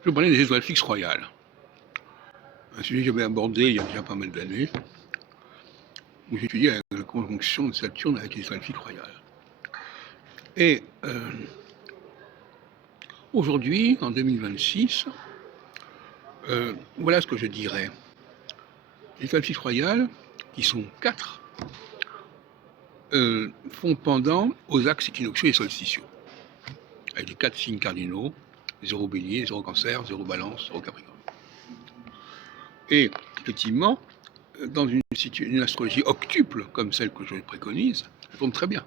Je vais parler des étoiles fixes royales. Un sujet que j'avais abordé il y a déjà pas mal d'années, où j'étudiais la conjonction de Saturne avec les étoiles fixes royales. Et aujourd'hui, en 2026, voilà ce que je dirais. Les étoiles fixes royales, qui sont 4, font pendant aux axes équinoxiaux et solsticiaux, avec les 4 signes cardinaux, 0 bélier, 0 cancer, 0 balance, 0 capricorne. Et effectivement, dans une astrologie octuple, comme celle que je préconise, ça tombe très bien.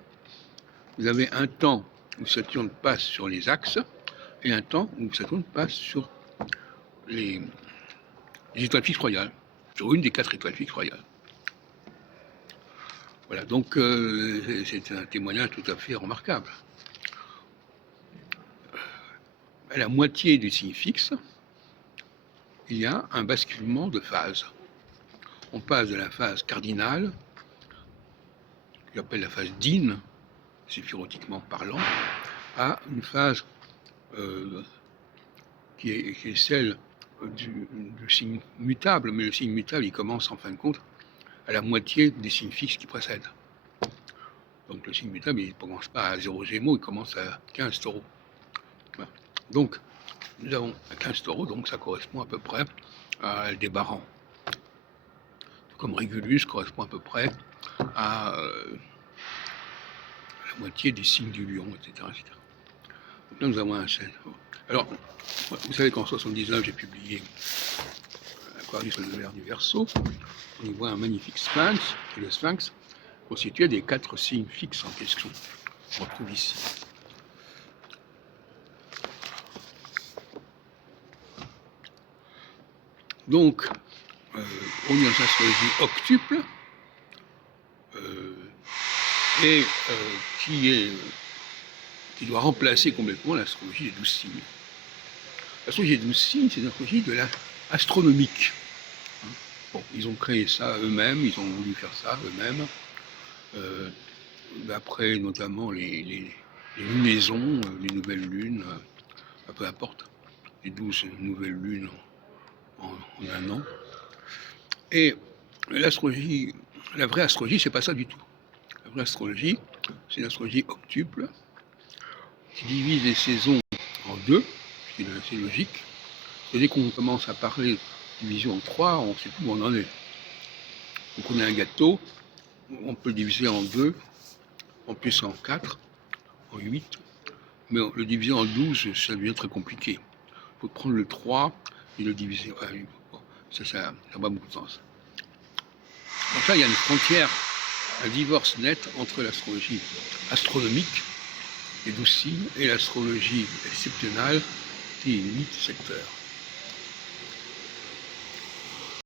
Vous avez un temps où Saturne passe sur les axes, et un temps où Saturne passe sur les étoiles fixes royales, sur une des 4 étoiles fixes royales. Voilà, donc c'est un témoignage tout à fait remarquable. À la moitié du signe fixe, il y a un basculement de phase. On passe de la phase cardinale, que j'appelle la phase d'In, séphirotiquement parlant, à une phase qui est celle du signe mutable, mais le signe mutable, il commence en fin de compte à la moitié des signes fixes qui précèdent. Donc le signe mutable, il ne commence pas à 0 Gémeaux, il commence à 15 Taureaux. Voilà. Donc, nous avons 15 Taureaux, donc ça correspond à peu près à Aldébaran. Comme Régulus correspond à peu près à la moitié des signes du Lion, etc. etc. Donc là, nous avons un 16. Alors, vous savez qu'en 79, j'ai publié Aquarius le vers du Verseau. On y voit un magnifique sphinx, et le sphinx constitué des 4 signes fixes en question. On retrouve ici. Donc, on est dans l'astrologie octuple, et qui doit remplacer complètement l'astrologie des 12 signes. L'astrologie des 12 signes, c'est une astrologie de l'astronomique. Bon, ils ont créé ça eux-mêmes, ils ont voulu faire ça eux-mêmes, d'après notamment les lunaisons, les nouvelles lunes, peu importe, les 12 nouvelles lunes en un an. Et l'astrologie, la vraie astrologie, c'est pas ça du tout. La vraie astrologie, c'est une astrologie octuple qui divise les saisons en 2, c'est logique. Et dès qu'on commence à parler de division en 3, on ne sait plus où on en est. Donc on a un gâteau, on peut le diviser en 2, en plus en 4, en 8, mais le diviser en 12, ça devient très compliqué. Il faut prendre le 3 et le diviser. Enfin, ça n'a pas beaucoup de sens. Donc là, il y a une frontière, un divorce net entre l'astrologie astronomique, les 12 signes, et l'astrologie exceptionnelle, qui est 8 secteurs.